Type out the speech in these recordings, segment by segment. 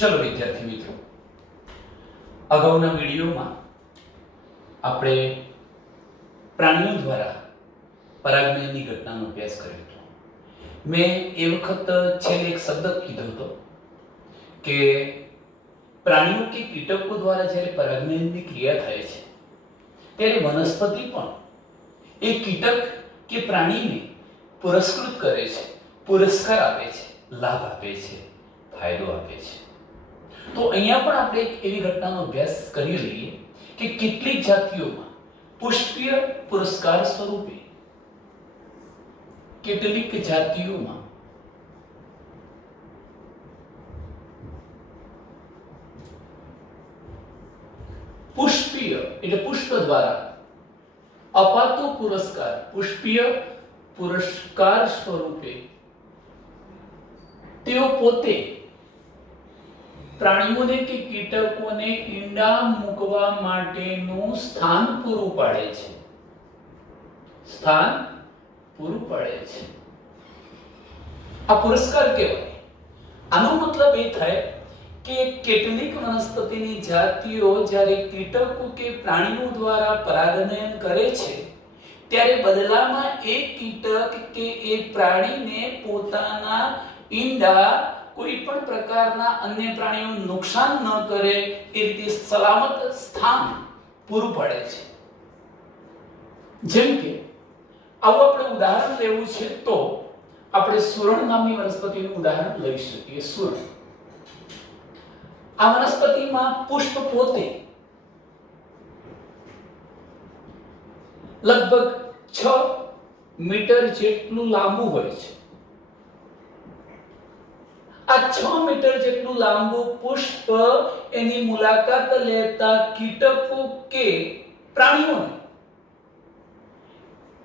ચલો વિદ્યાર્થી મિત્રો, અગાઉના વિડીયોમાં આપણે પ્રાણીઓ દ્વારા પરાગનયનની ઘટનાનો અભ્યાસ કર્યો હતો. મેં એ વખત છેલ્લે એક શબ્દ કીધો હતો કે પ્રાણીઓ કે કીટકો દ્વારા જ્યારે પરાગનયનની ક્રિયા થાય છે ત્યારે વનસ્પતિ પણ એ કીટક કે પ્રાણીને પુરસ્કૃત કરે છે, પુરસ્કાર આપે છે, લાભ આપે છે, ફાયદો આપે છે. તો અહીંયા પણ આપણે એક એવી ઘટનાનો અભ્યાસ કરી લઈએ કે કેટલીક જાતિઓમાં પુષ્પીય પુરસ્કાર સ્વરૂપે કેટલીક જાતિઓમાં પુષ્પીય એટલે પુષ્પ દ્વારા અપાતો પુરસ્કાર, પુષ્પીય પુરસ્કાર સ્વરૂપે તેઓ પોતે પ્રાણીઓને કે કીટકોને ઈંડા મૂકવા માટેનું સ્થાન પૂરું પાડે છે. સ્થાન પૂરું પાડે છે. આ પુરસ્કાર કહેવાય. આનો મતલબ એ થાય કે કેટલીક વનસ્પતિની જાતિઓ જ્યારે કીટકો કે પ્રાણીઓ દ્વારા પરાગનયન કરે છે ત્યારે બદલામાં એક કીટક કે એક પ્રાણીને પોતાના ઈંડા કોઈ પણ પ્રકારના અન્ય પ્રાણીઓ નુકસાન ન કરે એ રીતે સલામત સ્થાન પૂરું પાડે છે. જેમ કે આવું આપણે ઉદાહરણ લેવું છે તો આપણે સુરણ નામની વનસ્પતિનું ઉદાહરણ લઈ શકીએ. સુરણ, આ વનસ્પતિમાં પુષ્પ પોતે લગભગ 6 મીટર જેટલું લાંબુ હોય છે. આ 6 મીટર જેટલું લાંબુ પુષ્પ એની મુલાકાત લેતા કીટકો કે પ્રાણીઓને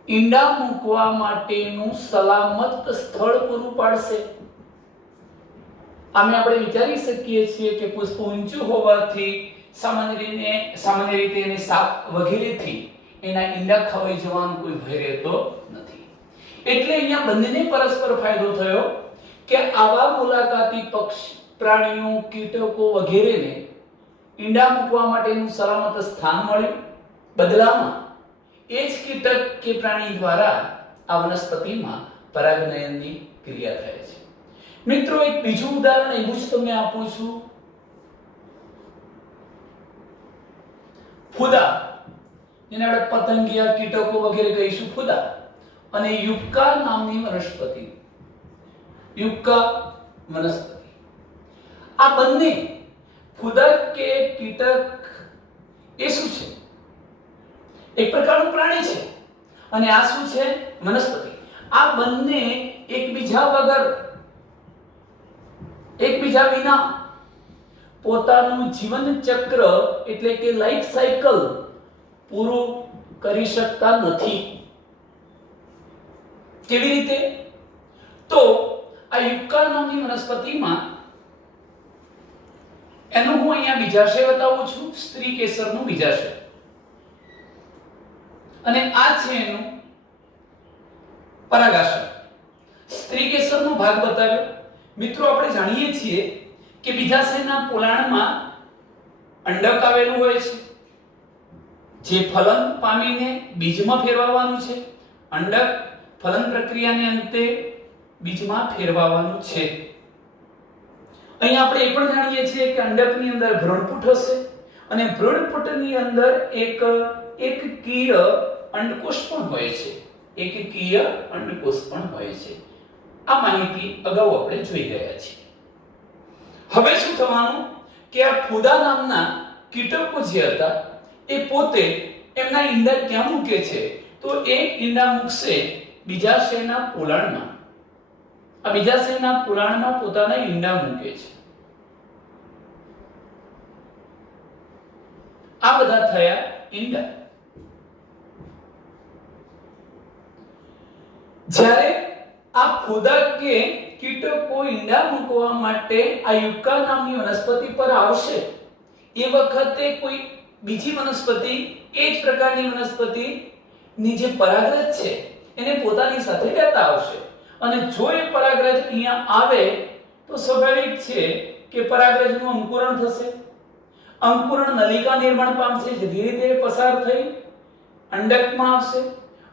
ઈંડા મૂકવા માટેનું સલામત સ્થળ પૂરું પાડશે. આમે આપણે વિચારી શકીએ છીએ કે પુષ્પ ઊંચું હોવાથી સામાન્ય રીતે એને સાપ વગેરેથી એના ઈંડા ખવાઈ જવાનો કોઈ ભય રહેતો નથી. એટલે અહીંયા બંનેને પરસ્પર ફાયદો થયો કે આવા મુલાકાતી પક્ષી, પ્રાણીઓ, કીટકો વગેરેને ઈંડા મૂકવા માટેનું સલામત સ્થાન મળ્યું. બદલામાં એ જ કીટક કે પ્રાણી દ્વારા આ વનસ્પતિમાં પરાગનયનની ક્રિયા થાય છે. મિત્રો, એક બીજું ઉદાહરણ એવું જ તમને આપું છું. ફૂદા, જેને આપણે પતંગિયા, કીટકો વગેરે કહીશું, ફૂદા, અને યુક્કા નામની વનસ્પતિ. યુક્કા વનસ્પતિ, આ બંને ફૂદા કે કીટક એ શું છે? એક પ્રકારનું પ્રાણી છે અને આ શું છે? વનસ્પતિ. આ બંને એકબીજા વગર, એકબીજા વિના પોતાનું જીવન ચક્ર એટલે કે લાઈફ સાયકલ પૂરું કરી શકતા નથી. કેવી રીતે? તો આ યુક્કા નામની વનસ્પતિમાં એનું હું અહીંયા બીજાશય બતાવું છું, સ્ત્રી કેસરનું બીજાશય, અને આ છે એનું પરાગાશય. સ્ત્રી કેસરનો ભાગ બતાવ્યો. મિત્રો, આપણે જાણીએ છીએ કે બીજાશયના પોલાણમાં અંડક આવેલું હોય છે જે ફલન પામીને બીજમાં ફેરવાવાનું છે. અંડક ફલન પ્રક્રિયાને અંતે બીજમાં ફેરવાવાનું છે. અહીં આપણે એ પણ જાણીએ છીએ કે અંડકની અંદર ભ્રૂણપુટ હશે અને ભ્રૂણપુટની અંદર એકકીય અંડકોષ પણ હોય છે. એકકીય અંડકોષ પણ હોય છે. આ માહિતી અગાઉ આપણે જોઈ ગયા છીએ. હવે શું થવાનું કે આ ફૂદા નામના કીટકો જે હતા એ પોતે એમના ઈંડા ક્યાં મૂકે છે? તો એ ઈંડા મૂકશે બીજાશયના પોલાણમાં. આ બીજાશયના પોલાણમાં પોતાના ઈંડા મૂકે છે. આ બધા થયા ઈંડા. જ્યારે આ ફૂદા કે કીટકો ઈંડા મૂકવા માટે આ યુક્કા નામની વનસ્પતિ પર આવશે એ વખતે કોઈ બીજી વનસ્પતિ, એ જ પ્રકારની વનસ્પતિ ની જે પરાગરજ છે એને પોતાની સાથે લેતા આવશે. અને જો એ પરાગરજ અહીંયા આવે તો સ્વાભાવિક છે કે પરાગરજનું અંકુરણ થશે, અંકુરણ નલિકા નિર્માણ પામશે, જે ધીરે ધીરે પસાર થઈ અંડકમાં આવશે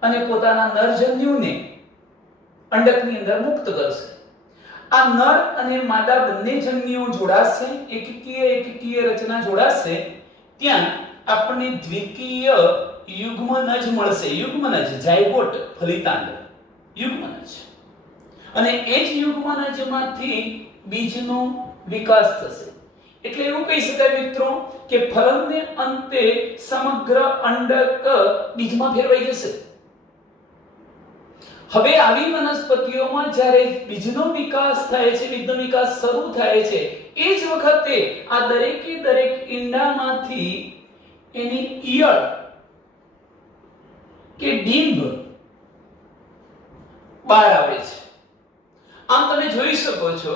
અને પોતાના નરજન્યુને અંડકની અંદર મુક્ત કરશે. આ નર અને માદા બંને જન્યુઓ જોડાશે, એકકીય રચના જોડાશે, ત્યાં આપણને દ્વિકીય યુગ્મનજ મળશે. યુગ્મનજ ઝાયગોટ ફલિતાંડ યુગ્મનજ, અને એ જ યુગ્મનજમાંથી બીજનો વિકાસ થશે. એટલે એવું કહી શકાય મિત્રો કે ફલનને અંતે સમગ્ર અંડક બીજમાં ફેરવાઈ જશે. હવે આવી વનસ્પતિઓમાં જ્યારે બીજનો વિકાસ થાય છે, બીજનો વિકાસ શરૂ થાય છે, એ જ વખતે આ દરેકે દરેક ઈંડામાંથી એની ઈયળ કે ડીંબ બહાર આવે છે. આમ તમે જોઈ શકો છો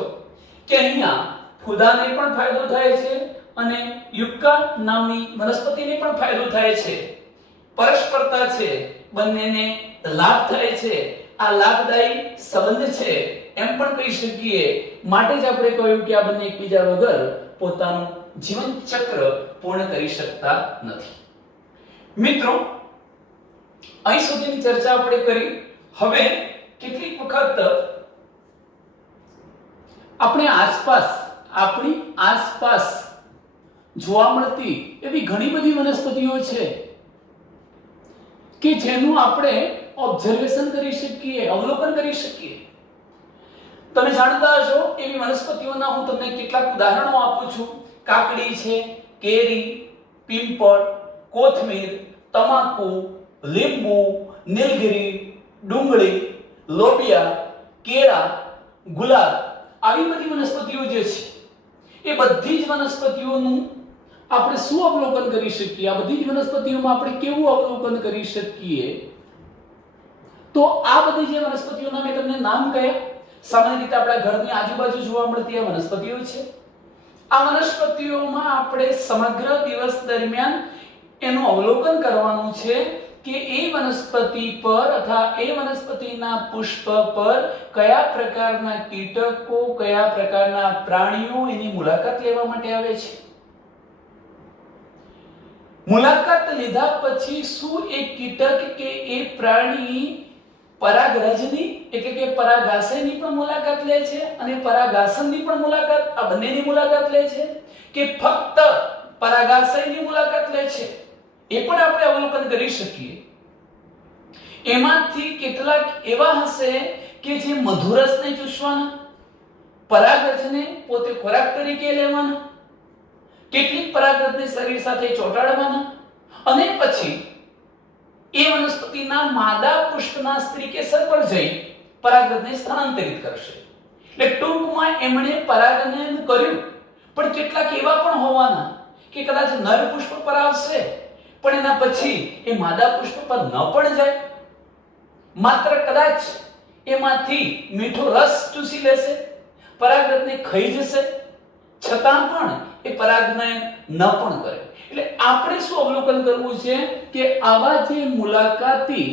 કે અહીંયા ફૂદાને પણ ફાયદો થાય છે અને યુક્કા નામની વનસ્પતિને પણ ફાયદો થાય છે. પરસ્પરતા છે, બંનેને લાભ થાય છે. આ લાભદાયી સંબંધ છે એમ પણ કહી શકીએ. માટે જ આપણે કહ્યું કે આ બંને એકબીજા વગર પોતાનું જીવન ચક્ર પૂર્ણ કરી શકતા નથી. મિત્રો, અહીં સુધીની ચર્ચા આપણે કરી. હવે કેટલીક વખત આપણી આસપાસ જોવા મળતી એવી ઘણી બધી વનસ્પતિઓ છે કે જેનું આપણે ઓબ્ઝર્વેશન કરી શકીએ, અવલોકન કરી શકીએ. તમે જાણતા હશો એવી વનસ્પતિઓના હું તમને કેટલાક ઉદાહરણો આપું છું. કાકડી છે, કેરી, પીપળ, કોથમીર, તમાકુ, લીંબુ, નીલગિરી, ડુંગળી, લોબિયા, કેળા, ગુલાબ, આવી બધી વનસ્પતિઓ જે છે એ બધી જ વનસ્પતિઓનું આપણે શું અવલોકન કરી શકીએ? આ બધી જ વનસ્પતિઓમાં આપણે કેવું અવલોકન કરી શકીએ? તો આ બધી જે વનસ્પતિઓના મેં તમને નામ કહ્યા, સામાન્ય રીતે આપણા ઘરની આજુબાજુ જોવા મળતી આ વનસ્પતિઓ છે. આ વનસ્પતિઓમાં આપણે સમગ્ર દિવસ દરમિયાન એનું અવલોકન કરવાનું છે કે એ વનસ્પતિ પર અથવા એ વનસ્પતિના પુષ્પ પર કયા પ્રકારના કીટકો, કયા પ્રકારના પ્રાણીઓ એની મુલાકાત લેવા માટે આવે છે. મુલાકાત લીધા પછી શું એ કીટક કે એ પ્રાણી પરાગરજની એટલે કે પરાગાશયની પણ મુલાકાત લે છે અને પરાગાસનની પણ મુલાકાત, આ બંનેની મુલાકાત લે છે કે ફક્ત પરાગાશયની મુલાકાત લે છે? એ પણ આપણે અવલોકન કરી શકીએ. એમાંથી કેટલાક એવા હશે કે જે મધુરસને ચૂસવાના, પરાગરજને પોતે ખોરાક તરીકે લેવાના, કેટલીક પરાગરજને શરીર સાથે ચોંટાડવાના અને પછી એ વનસ્પતિના માદા પુષ્પના સ્ત્રીકેસર પર જઈ પરાગરજને સ્થાનાંતરિત કરશે. એટલે ટૂંકમાં એમણે પરાગનયન કર્યું, પણ કેટલાક એવા પણ હોવાના કે કદાચ નર પુષ્પ પર આવશે પણ એના પછી એ માદા પુષ્પ પર ન પણ જાય, માત્ર કદાચ એમાંથી મીઠો રસ ચૂસી લેશે, પરાગરજને ખાઈ જશે, છતાં પણ એ પરાગનયન ન પણ કરે. એટલે આપણે શું અવલોકન કરવું છે કે આવા જે મુલાકાતી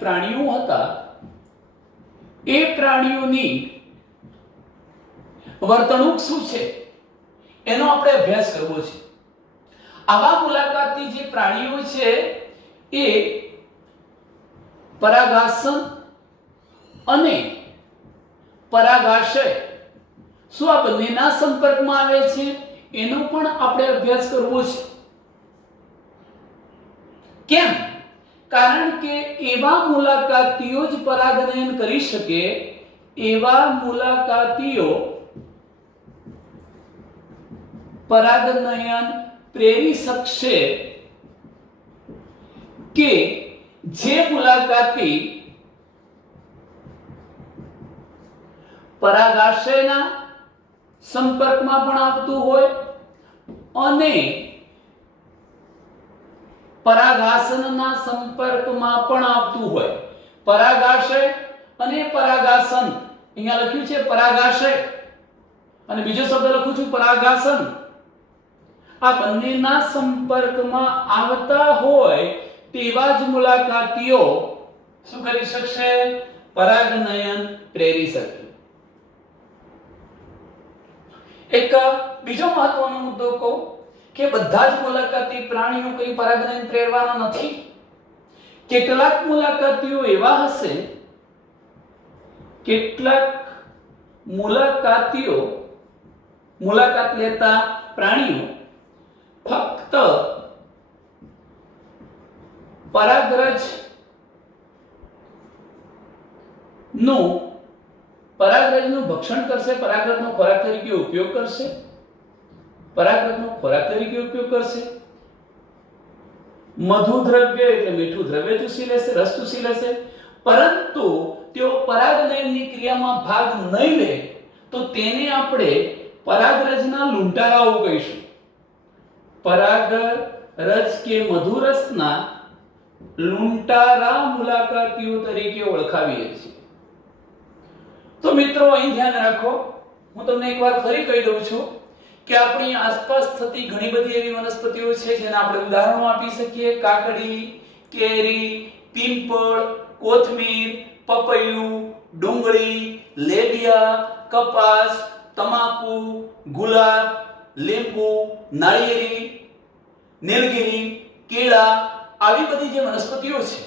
પ્રાણીઓ હતા એ પ્રાણીઓની વર્તણૂક શું છે એનો આપણે અભ્યાસ કરવો છે. આવા મુલાકાતી જે પ્રાણીઓ છે એ પરાગાસન અને પરાગાશય શું આ બંનેના સંપર્કમાં આવે છે એનો પણ આપણે અભ્યાસ કરવો છે. કેમ? કારણ કે એવા મુલાકાતીઓ જ પરાગનયન કરી શકે, એવા મુલાકાતીઓ પરાગનયન પ્રેરી શકશે કે જે મુલાકાતી પરાગાશયના સંપર્કમાં પણ આવતું હોય અને પરાગાસનના સંપર્કમાં પણ આવતું હોય. પરાગાશય અને પરાગાસન, અહીંયા લખ્યું છે પરાગાશય અને બીજો શબ્દ લખું છું પરાગાસન, આ બંનેના સંપર્કમાં આવતા હોય તેવા જ મુલાકાતીઓ શું કરી શકશે? પરાગનયન પ્રેરી શકે. એક બીજો મહત્વનો મુદ્દો કહું કે બધા જ મુલાકાતી પ્રાણીઓ કોઈ પરાગનયન પ્રેરવાના નથી. કેટલાક મુલાકાતીઓ એવા હશે, કેટલાક મુલાકાત લેતા પ્રાણીઓ ફક્ત પરાગરજ નું ભક્ષણ કરશે, પરાગરજનો ખોરાક તરીકે ઉપયોગ કરશે, મધુ દ્રવ્ય એટલે મીઠું દ્રવ્ય ચૂસી લેશે, રસ ચૂસી લેશે, પરંતુ તેઓ પરાગનયનની ક્રિયામાં ભાગ નહીં લે તો તેને આપણે પરાગરજના લૂંટારાઓ કહીશું. પરાગરજ કે મધુરસના લૂંટારા મુલાકાતીઓ તરીકે ઓળખાવીએ છીએ. તો મિત્રો અહીં ધ્યાન રાખો, હું તમને એકવાર ફરી કહી દઉં છું કે આપણી આસપાસ થતી ઘણી બધી એવી વનસ્પતિઓ છે જેના આપણે ઉદાહરણો આપી શકીએ. કાકડી, કેરી, પીંપળ, કોથમીર, પપૈયું, ડુંગળી, લેબિયા, કપાસ, તમાકુ, ગુલાબ, લીંબુ, નાળિયેરી, નીલગિરી, કેળા, આવી બધી જે વનસ્પતિઓ છે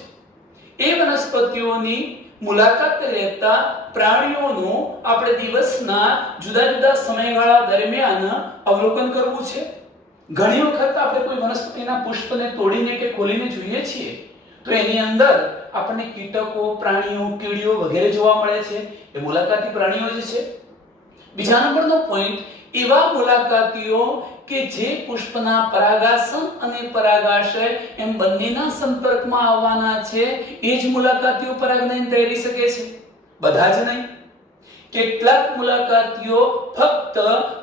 એ વનસ્પતિઓની મુલાકાત લેતા પ્રાણીઓનું આપણે દિવસના જુદા જુદા સમયગાળા દરમિયાન અવલોકન કરવું છે. ઘણી વખત આપણે કોઈ વનસ્પતિના પુષ્પને તોડીને કે ખોલીને જોઈએ છીએ તો એની અંદર આપણને કીટકો, પ્રાણીઓ, કીડીઓ વગેરે જોવા મળે છે. એ મુલાકાતી પ્રાણીઓ જ છે. બીજા નંબરનો પોઈન્ટ, એવા મુલાકાતીઓ કે જે પુષ્પના પરાગાસન અને પરાગાશય એમ બંનેના સંપર્કમાં આવવાના છે એ જ મુલાકાતીઓ પરાગનયન પ્રેરી શકે છે. બધા જ નહીં. કેટલાક મુલાકાતીઓ ફક્ત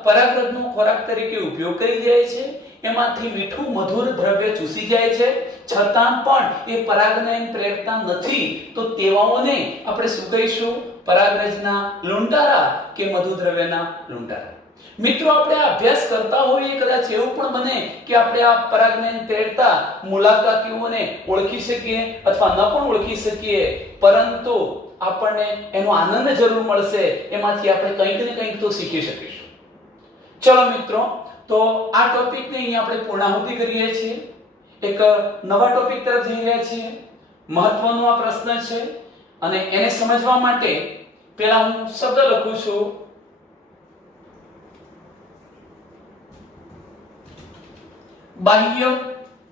પરાગરજનો ખોરાક તરીકે ઉપયોગ કરી જાય છે, એમાંથી મીઠું મધુર દ્રવ્ય ચૂસી જાય છે, છતાં પણ એ પરાગનયન પ્રેરતા નથી. તો તેવાઓને આપણે શું કહીશું? પરાગરજના લૂંટારા કે મધુ દ્રવ્યના લૂંટારા. મિત્રો, આપણે આ અભ્યાસ કરતા હોઈએ, કદાચ એવું પણ બને કે આપણે આ પરાગનયન પ્રેરતા મુલાકાતીઓને ઓળખી શકીએ અથવા ન પણ ઓળખી શકીએ, પરંતુ આપણને એનો આનંદ જરૂર મળશે. એમાંથી આપણે કંઈક ને કંઈક તો શીખી શકીશું. ચલો મિત્રો, તો આ ટોપિકને અહીં આપણે પૂર્ણાહુતિ કરીએ છીએ. એક નવા ટોપિક તરફ જઈ રહ્યા છીએ. મહત્વનો આ પ્રશ્ન છે અને એને સમજવા માટે પહેલા હું શબ્દ લખું છું. બાહ્ય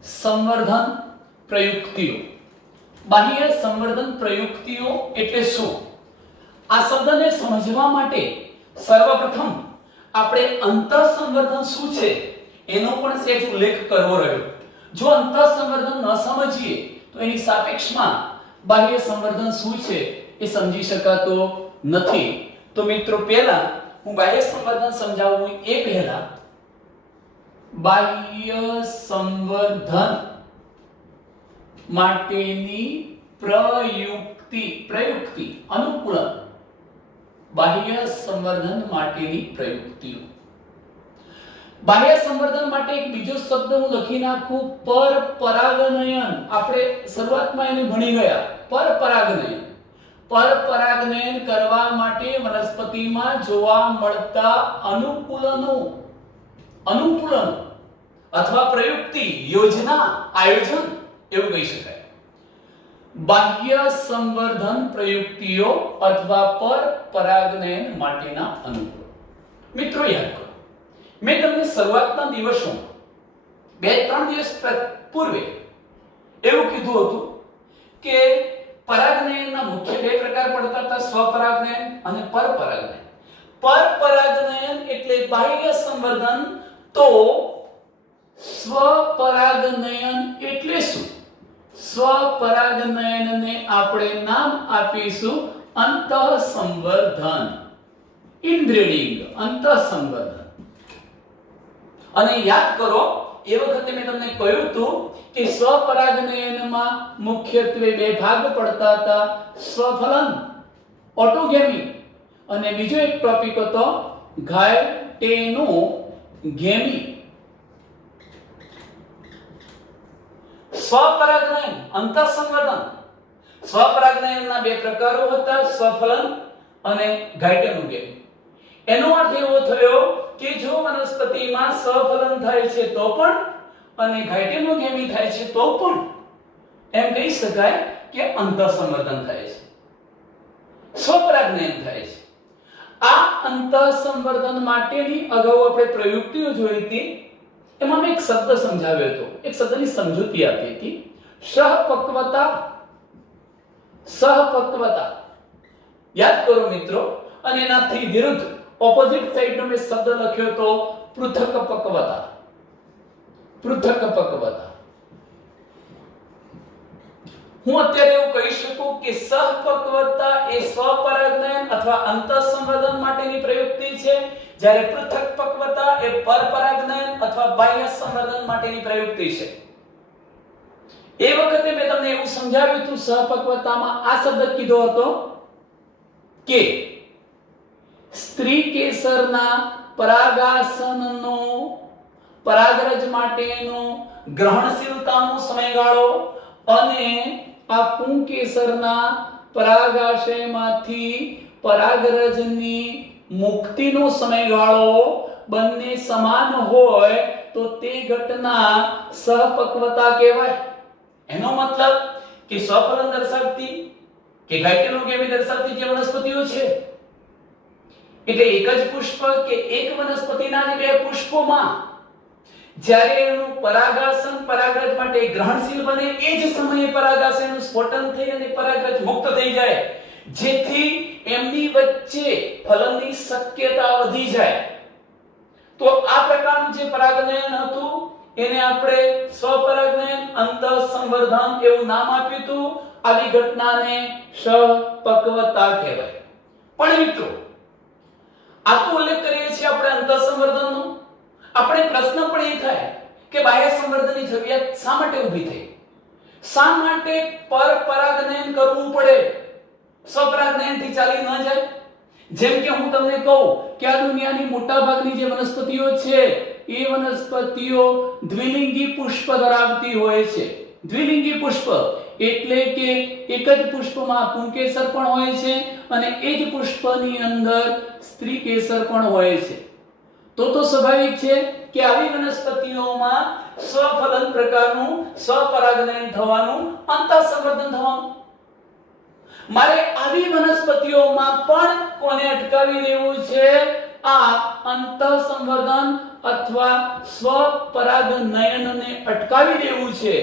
સંવર્ધન પ્રયુક્તિઓ. બાહ્ય સંવર્ધન પ્રયુક્તિઓ એટલે શું? આ શબ્દને સમજવા માટે સર્વપ્રથમ આપણે અંતઃસંવર્ધન શું છે એનો પણ સહેજ ઉલ્લેખ કરવો રહ્યો. જો અંતઃસંવર્ધન ન સમજીએ તો એની સાપેક્ષમાં બાહ્ય સંવર્ધન શું છે એ સમજી શકાતો નથી. તો મિત્રો, પહેલા હું બાહ્ય સંવર્ધન સમજાવું એ પહેલા બાહ્ય સંવર્ધન માટેની પ્રયુક્તિ અનુકૂલન. બાહ્ય સંવર્ધન માટેની પ્રયુક્તિઓ. બાહ્ય સંવર્ધન માટે એક બીજો શબ્દ હું લખી નાખું, પરપરાગનયન. આપણે શરૂઆતમાં એને ભણી ગયા. પરપરાગનયન. પરપરાગનયન કરવા માટે વનસ્પતિમાં જોવા મળતા અનુકૂલનો અથવા પ્રયુક્તિ, યોજના, આયોજન એવું કહી શકાય. બાહ્ય સંવર્ધન પ્રયુક્તિઓ અથવા પરપરાગનયન માટેના અનુકૂળ. મિત્રો, યાદ કરો, મેં તમને શરૂઆતના દિવસોમાં 2-3 દિવસ પૂર્વે એવું કીધું હતું કે પરાગનયનના મુખ્ય 2 પ્રકાર પડતા હતા, સ્વપરાગનયન અને પરપરાગનયન. પરપરાગનયન એટલે બાહ્ય સંવર્ધન. તો સ્વપરાગનયન એટલે શું? સ્વપરાગનયનને આપણે નામ આપીશું અંતઃસંવર્ધન. ઇનબ્રીડિંગ, અંતઃસંવર્ધન. અને યાદ કરો, એ વખતે મેં તમને કહ્યું હતું કે સ્વપરાગનયનમાં મુખ્યત્વે 2 ભાગ પડતા હતા, સ્વફલન, ઓટોગેમી, અને બીજો એક ટોપિક હતો ગાયટેનોગેમી. સ્વપરાગનયન, અંતઃસંવર્ધન. સ્વપરાગનયનના 2 પ્રકારો હતા, સ્વફલન અને ગાયટેનોગેમી. એનો અર્થ એવો થયો કે કે જો વનસ્પતિમાં સહફલન થાય છે તો પણ અને ગાયટેનોગેમી થાય છે તો પણ એમ કહી શકાય કે અંતઃસંવર્ધન થાય છે, સ્વપરાગનયન થાય છે. આ અંતઃસંવર્ધન માટેની અગાઉ આપણે પ્રયુક્તિઓ જોઈ હતી. એમાં મેં એક શબ્દ સમજાવ્યો હતો, એક શબ્દની સમજૂતી આપી હતી, સહપક્વતા. સહપક્વતા યાદ કરો મિત્રો. અને એનાથી વિરુદ્ધ ઓપોઝિટ સાઈડનો મેં શબ્દ લખ્યો તો પૃથક પક્વતા. પૃથક પક્વતા. હું અત્યારે એવું કહી શકું કે સહપક્વતા એ સ્વપરાગનયન અથવા અંતઃસંવર્ધન માટેની પ્રયુક્તિ છે, જ્યારે પૃથક પક્વતા એ પરપરાગનયન અથવા બાહ્ય સંવર્ધન માટેની પ્રયુક્તિ છે. એ વખતે મેં તમને એવું સમજાવ્યું હતું, સહપક્વતામાં આ શબ્દ કીધો હતો કે સ્ત્રી કેસરના પરાગાસનનો પરાગરજ માટેનો ગ્રહણશીલતાનો સમયગાળો અને આ પુંકેસરના પરાગાશયમાંથી પરાગરજની મુક્તિનો સમયગાળો બંને સમાન હોય તો તે ઘટના સહપક્વતા કહેવાય. એનો મતલબ કે સ્વફલન દર્શાવતી કે ગાયટેનોગેમી દર્શાવતી જે વનસ્પતિઓ છે, એટલે એક જ પુષ્પ કે એક વનસ્પતિના જ બે પુષ્પોમાં જ્યારે એનું પરાગાસન પરાગરજ માટે ગ્રહણશીલ બને એ જ સમયે પરાગાશયનું સ્ફોટન થઈ અને પરાગરજ મુક્ત થઈ જાય, જેથી એમની વચ્ચે ફલનની શક્યતા વધી જાય. તો આ પ્રકારનું જે પરાગનયન હતું એને આપણે સ્વપરાગનયન અંતઃસંવર્ધન એવું નામ આપ્યું હતું. આવી ઘટનાને સહપક્વતા કહેવાય. પણ મિત્રો આ તો ઉલ્લેખ કરીએ છીએ આપણે અંતઃસંવર્ધનનો. આપણે પ્રશ્ન પણ એ થાય કે બાહ્ય સંવર્ધનની જરૂરિયાત શા માટે ઊભી થઈ? શા માટે પરપરાગનયન કરવું પડે? સ્વપરાગનયનથી ચાલી ન જાય? જેમ કે હું તમને કહું કે આ દુનિયાની મોટા ભાગની જે વનસ્પતિઓ છે એ વનસ્પતિઓ દ્વિલિંગી પુષ્પ ધરાવતી હોય છે. દ્વિલિંગી પુષ્પ એટલે કે એક જ પુષ્પમાં પુંકેસર પણ હોય છે અને એ જ પુષ્પની અંદર સ્ત્રી કેસર પણ હોય છે. તો સ્વાભાવિક છે કે આવી વનસ્પતિઓમાં સ્વફલન પ્રકારનું સ્વપરાગનયન થવાનું, અંતઃસંવર્ધન થવાનું. મારે આવી વનસ્પતિઓમાં પણ કોને અટકાવી દેવું છે? આ અંતઃસંવર્ધન અથવા સ્વપરાગનયનને અટકાવી દેવું છે.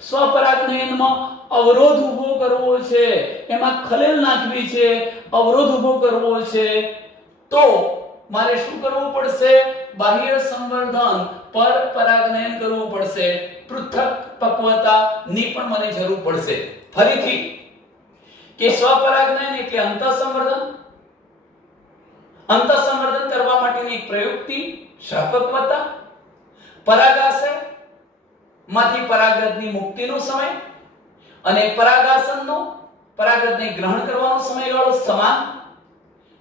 સ્વપરાગનયનમાં અવરોધ ઊભો કરવો છે, એમાં ખલેલ નાખવી છે, અવરોધ ઊભો કરવો છે. તો મારે શું કરવું પડશે? બાહ્ય સંવર્ધન પરપરાગનયન કરવું પડશે. પૃથક પક્વતાની પણ મને જરૂર પડશે. ફરીથી કે સ્વપરાગનયન એટલે અંતઃસંવર્ધન. અંતઃસંવર્ધન કરવા માટેની એક પ્રયુક્તિ સહપક્વતા. પરાગાશય માંથી પરાગરજની મુક્તિનો સમય અને પરાગાસનનો પરાગરજને ગ્રહણ કરવાનો સમયગાળો સમાન,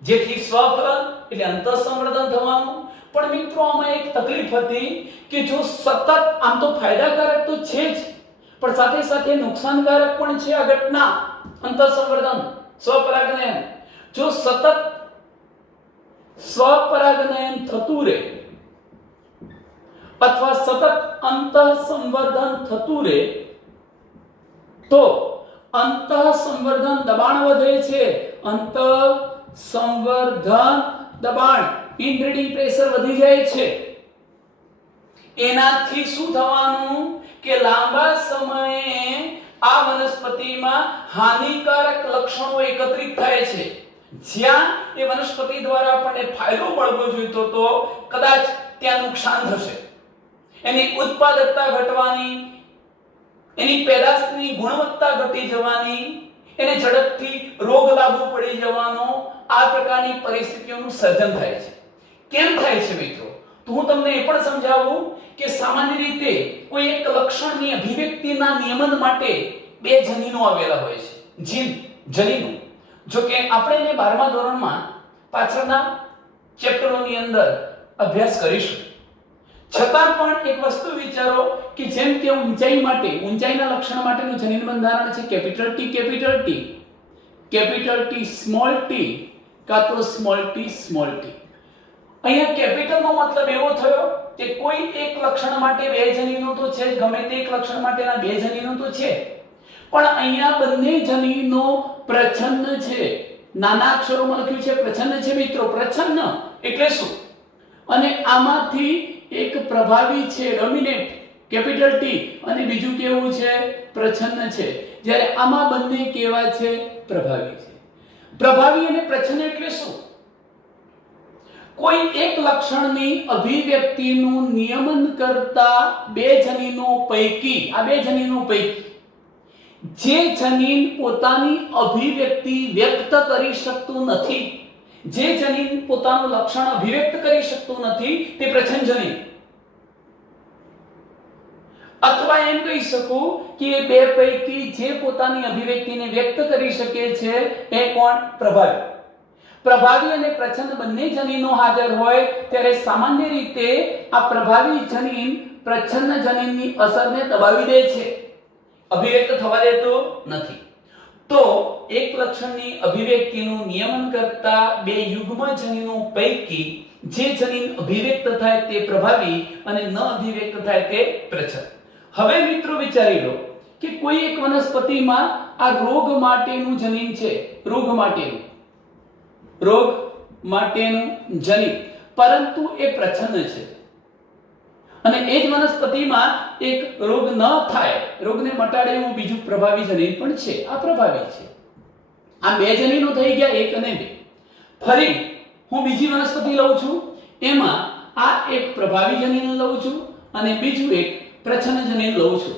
જેથી સ્વફલન એટલે અંતઃસંવર્ધન થવાનું. પણ મિત્રો આમાં એક તકલીફ હતી કે જો સતત, આમ તો ફાયદાકારક તો છે જ, પણ સાથે સાથે નુકસાનકારક પણ છે આ ઘટના અંતઃસંવર્ધન સ્વપરાગનયન. જો સતત સ્વપરાગનયન થતું રહે અથવા સતત અંતઃસંવર્ધન થતું રહે તો અંતઃસંવર્ધન દબાણ વધે છે. અંતઃસંવર્ધન દબાણ, ઇનબ્રીડિંગ પ્રેશર વધી જાય છે. એનાથી શું થવાનું કે લાંબા સમયે આ વનસ્પતિમાં હાનિકારક લક્ષણો એકત્રિત થાય છે. જ્યાં એ વનસ્પતિ દ્વારા આપણને ફાયદો મળવો જોઈતો તો કદાચ ત્યાં નુકસાન થશે. એની ઉત્પાદકતા ઘટવાની, એની પેદાશની ગુણવત્તા ઘટી જવાની, એને ઝડપથી રોગ લાગુ પડી જવાનો, આ પ્રકારની પરિસ્થિતિઓનું સર્જન થાય છે. કેમ થાય છે મિત્રો? તો હું તમને એ પણ સમજાવું કે સામાન્ય રીતે કોઈ એક લક્ષણની અભિવ્યક્તિના નિયમન માટે બે જનીનો આવેલા હોય છે. જનીનો. જો કે આપણે એને 12મા ધોરણમાં પાછળના ચેપ્ટરોની અંદર અભ્યાસ કરીશું. છતાં પણ એક વસ્તુ વિચારો કે જેમ કે ઊંચાઈ માટે, ઊંચાઈના લક્ષણ માટેનું જનીન બંધારણ છે capital T capital T, capital T small t કાં તો સ્મોલ t સ્મોલ t. અહીંયા કેપિટલનો મતલબ એવો થયો કે કોઈ એક લક્ષણ માટે બે જનીનો તો છે જ, ગમે તે એક લક્ષણ માટેના બે જનીનો તો છે, પણ અહીંયા બંને જનીનો પ્રચ્છન્ન છે. નાના અક્ષરોમાં લખ્યું છે પ્રચ્છન્ન છે મિત્રો. પ્રચ્છન્ન એટલે શું? અને આમાંથી એક પ્રભાવી છે ડોમિનેટ કેપિટલ ટી અને બીજું કેવું છે પ્રચ્છન્ન છે. જ્યારે આમાં બંને કેવા છે પ્રભાવી છે. પ્રભાવી અને પ્રચ્છન્ન એટલે શું? કોઈ એક લક્ષણની અભિવ્યક્તિનું નિયમન કરતા બે જનીનો પૈકી, આ બે જનીનો પૈકી જે જનીન પોતાની અભિવ્યક્તિ વ્યક્ત કરી શકતું નથી, જે જનીન પોતાનું લક્ષણ અભિવ્યક્ત કરી શકતું નથી તે પ્રચ્છન્ન જનીન. અથવા એમ કહી શકું કે બે પૈકી જે પોતાની અભિવ્યક્તિને વ્યક્ત કરી શકે છે એ કોણ? પ્રભાવી. પ્રભાવી અને પ્રચ્છન્ન બંને જનીનો હાજર હોય ત્યારે સામાન્ય રીતે આ પ્રભાવી જનીન પ્રચ્છન્ન જનીનની અસરને દબાવી દે છે, અભિવ્યક્ત થવા દેતો નથી. તો એક લક્ષણની અભિવ્યક્તિનું નિયમન કરતા બે યુગ્મ જનીનો પૈકી જે જનીન અભિવ્યક્ત થાય તે પ્રભાવી અને ન અભિવ્યક્ત થાય તે પ્રચ્છન્ન. હવે મિત્રો વિચારી લો કે કોઈ એક વનસ્પતિમાં આ રોગ માટેનું જનીન છે, રોગ માટેનું જનીન, પરંતુ એ પ્રચ્છન્ન છે. અને એ જ વનસ્પતિમાં એક રોગ ન થાય, રોગને મટાડે એવું બીજું પ્રભાવી જનીન પણ છે. આ પ્રભાવી છે. આ બે જનીનો થઈ ગયા, એક અને બે. ફરી હું બીજી વનસ્પતિ લઉં છું, એમાં આ એક પ્રભાવી જનીન લઉં છું અને બીજું એક પ્રચ્છન્ન જનીન લઉં છું.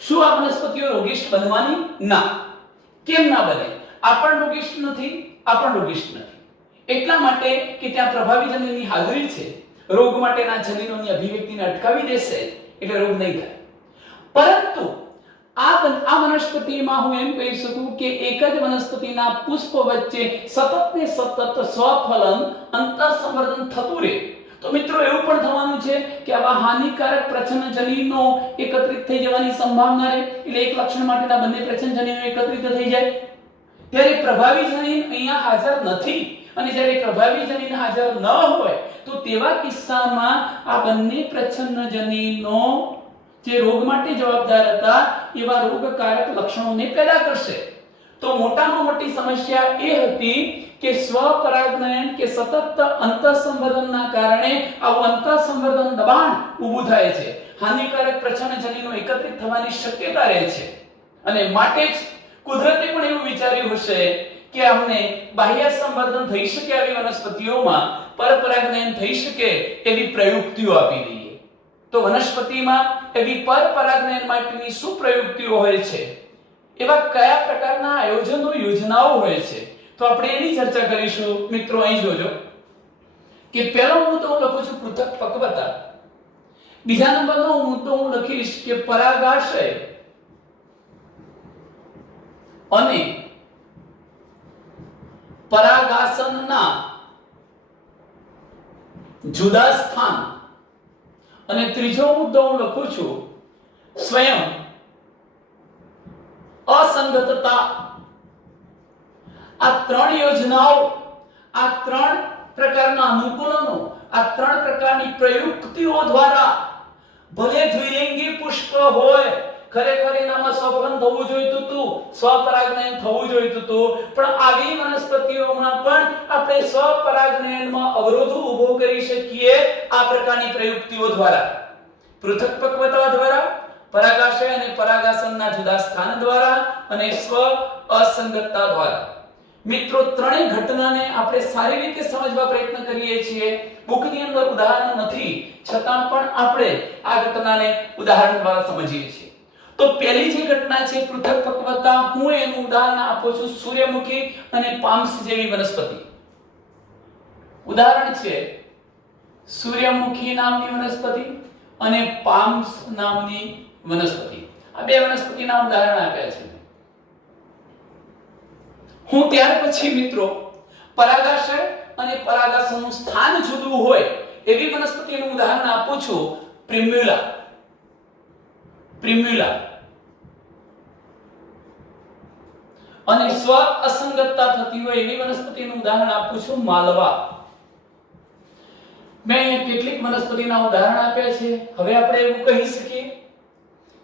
શું આ વનસ્પતિઓ રોગિષ્ટ બનવાની? ના. કેમ ના બને? આ પણ રોગિષ્ટ નથી, આ પણ રોગિષ્ટ નથી. એટલા માટે કે ત્યાં પ્રભાવી જનીનની હાજરી છે. રોગ માટેના જનીનોની અભિવ્યક્તિને અટકાવી દેશે એટલે રોગ નહીં થાય. પરંતુ આ વનસ્પતિમાં હું એમ કહી શકું કે એક જ વનસ્પતિના પુષ્પ વચ્ચે સતત ને સતત સ્વફલન અંતઃસંવર્ધન થતું રહે. તો મિત્રો એવું પણ થવાનું છે કે આવા હાનિકારક પ્રચ્છન્ન જનીનો એકત્રિત થઈ જવાની સંભાવના રહે, એટલે એક લક્ષણ માટેના બંને પ્રચ્છન્ન જનીનો એકત્રિત થઈ જાય. ત્યારે પ્રભાવી જનીન અહીંયા હાજર નથી, અને જ્યારે પ્રભાવી જનીન હાજર ન હોય તો તેવા કિસ્સામાં આ બંને પ્રચ્છન્ન જનીનો જે રોગ માટે જવાબદાર હતા એવા રોગકારક લક્ષણોને પેદા કરશે. તો મોટામાં મોટી સમસ્યા એ હતી કે સ્વપરાગનયન કે સતત અંતઃસંવર્ધનના કારણે આવું અંતઃસંવર્ધન દબાણ ઊભું થાય છે. હાનિકારક પ્રચ્છન્ન જનીનો એકત્રિત થવાની શક્યતા રહે છે. અને માટે જ કુદરતે પણ એવું વિચાર્યું હશે કે અમને બાહ્ય સંવર્ધન થઈ શકે આવી વનસ્પતિઓમાં પરપરાગનયન થઈ શકે એવી પ્રયુક્તિઓ આપી દઈએ. તો વનસ્પતિમાં એવી પરપરાગનયન માટેની શું પ્રયુક્તિઓ હોય છે, એવા કયા પ્રકારના આયોજનો યોજનાઓ હોય છે, તો આપણે એની ચર્ચા કરીશું. મિત્રો અહીં જોજો કે પહેલો મુદ્દો હું લખું છું પૃથક પક્વતા. બીજા નંબરનો મુદ્દો હું લખીશ કે પરાગાશય અને પરાગાસનના જુદા સ્થાન. અને ત્રીજો મુદ્દો હું લખું છું સ્વયં અસંગતતા. આ ત્રણ યોજનાઓ, આ ત્રણ પ્રકારના અનુકૂલનો, આ ત્રણ પ્રકારની પ્રયુક્તિઓ દ્વારા ભલે દ્વિલિંગી પુષ્પ હોય, ખરેખર એનામાં સફલન થવું જોઈતું હતું, સ્વપરાગનયન થવું જોઈતું હતું, પણ આવી વનસ્પતિઓમાં પણ આપણે સ્વપરાગનયનમાં અવરોધો ઊભો કરી શકીએ આ પ્રકારની પ્રયુક્તિઓ દ્વારા. પૃથક પક્વતા દ્વારા, પરાગાશય અને પરાગાસનના જુદા સ્થાન દ્વારા અને સ્વ અસંગતતા દ્વારા. મિત્રો ત્રણેય ઘટનાને આપણે સારી રીતે સમજવા પ્રયત્ન કરીએ છીએ. બુકની અંદર ઉદાહરણ નથી, છતાં પણ આપણે આ ઘટનાને ઉદાહરણ દ્વારા સમજીએ છીએ. તો પહેલી જે ઘટના છે પૃથક પક્વતા, હું એનું ઉદાહરણ આપું છું સૂર્યમુખી અને પામ્સ જેવી વનસ્પતિ. ઉદાહરણ છે સૂર્યમુખી નામની વનસ્પતિ અને પામ્સ નામની વનસ્પતિ. આ બે વનસ્પતિના ઉદાહરણ આપ્યા છે. હું ત્યાર પછી મિત્રો પરાગાશય અને પરાગાસનનું સ્થાન જુદું હોય એવી વનસ્પતિનું ઉદાહરણ આપું છું પ્રિમ્યુલા. અને સ્વ અસંગતતા થતી હોય એવી વનસ્પતિનું ઉદાહરણ આપું છું માલવા. મેં અહીંયા કેટલીક વનસ્પતિના ઉદાહરણ આપ્યા છે. હવે આપણે એવું કહી શકીએ